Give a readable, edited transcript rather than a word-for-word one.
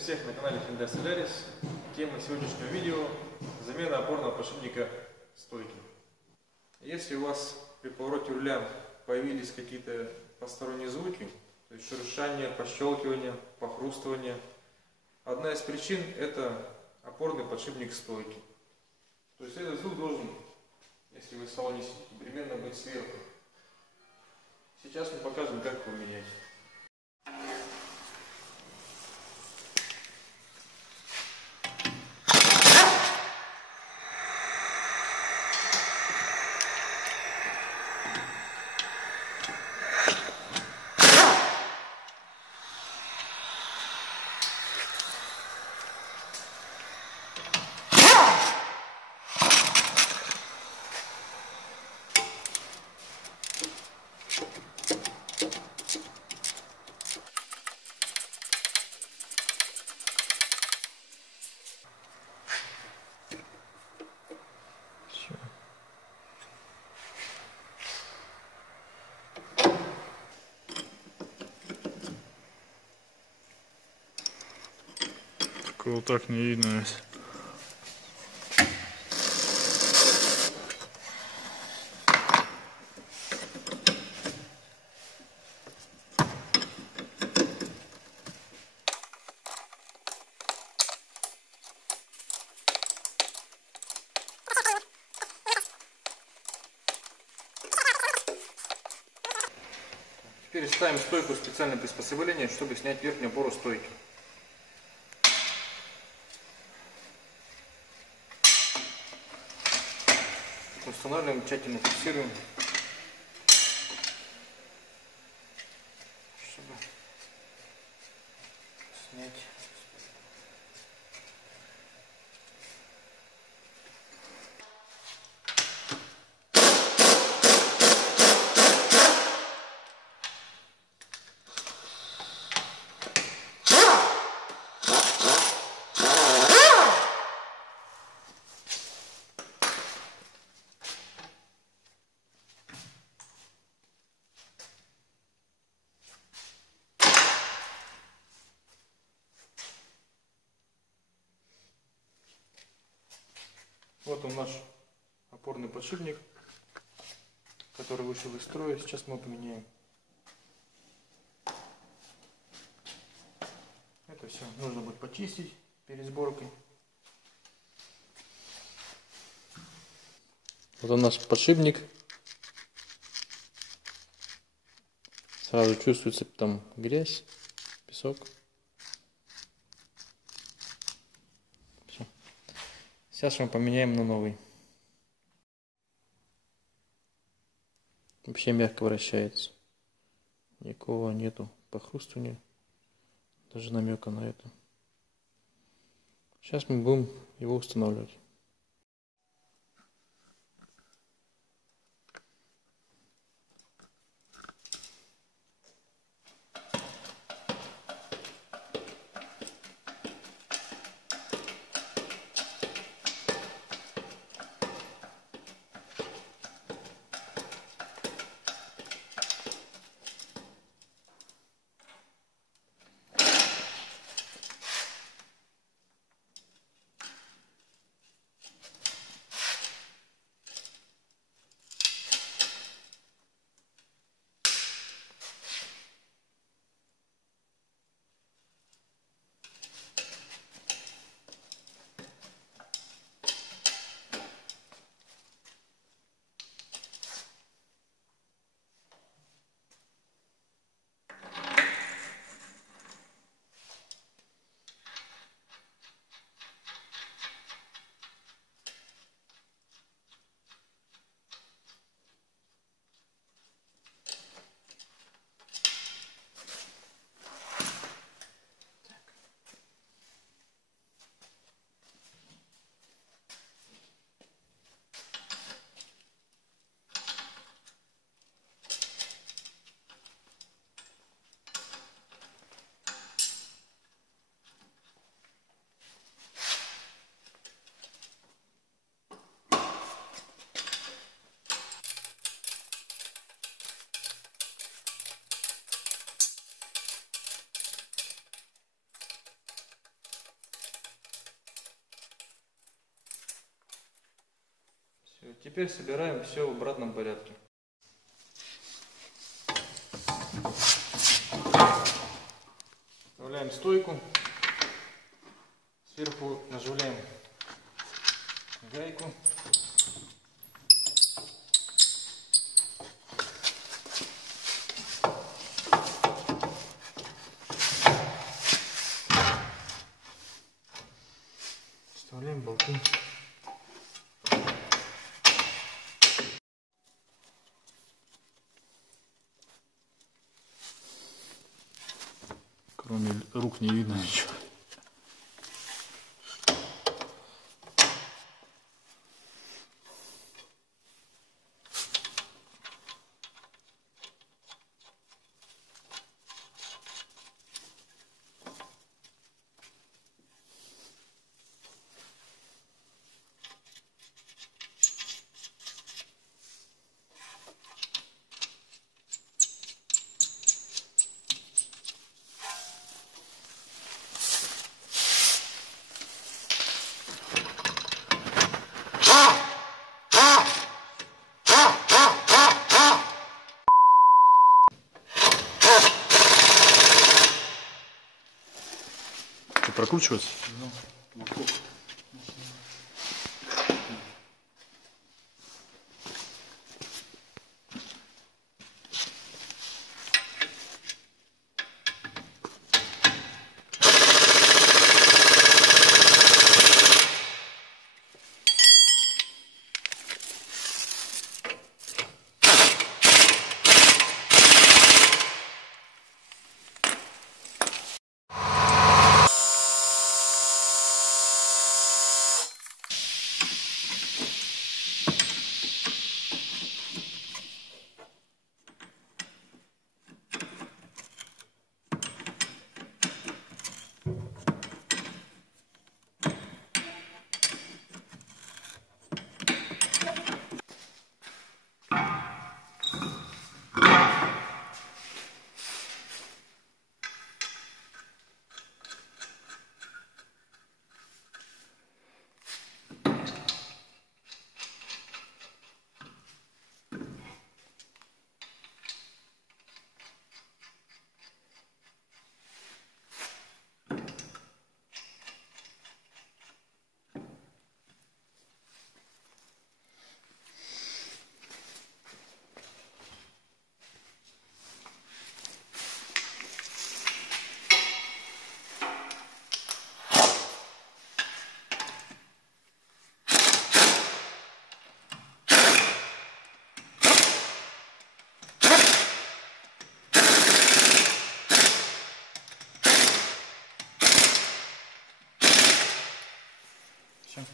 всех на канале Hyundai Solaris. Тема сегодняшнего видео – замена опорного подшипника стойки. Если у вас при повороте руля появились какие-то посторонние звуки, то есть шуршание, пощелкивание, похрустывание, одна из причин – это опорный подшипник стойки. То есть этот звук должен, если вы в салоне сидите, непременно быть сверху. Сейчас мы покажем, как его менять. Вот так не видно. Теперь ставим стойку специальное приспособление, чтобы снять верхнюю опору стойки. Устанавливаем, тщательно фиксируем, чтобы снять. Вот он, наш опорный подшипник, который вышел из строя. Сейчас мы его поменяем. Это все нужно будет почистить перед сборкой. Вот он наш подшипник. Сразу чувствуется там грязь, песок. Все. Сейчас мы поменяем на новый. Вообще мягко вращается. Никакого нету похрустывания. Даже намека на это. Сейчас мы будем его устанавливать. Теперь собираем все в обратном порядке. Вставляем стойку. Сверху наживляем гайку. Вставляем болты. Кроме рук не видно ничего. Прокручивается? Ну, Все.